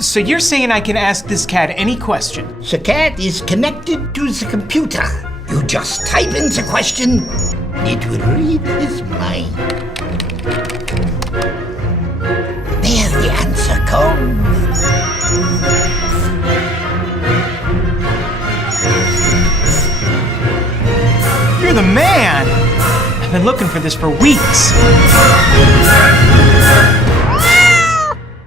So you're saying I can ask this cat any question? The cat is connected to the computer. You just type in the question, it will read his mind. There the answer comes. You're the man! I've been looking for this for weeks.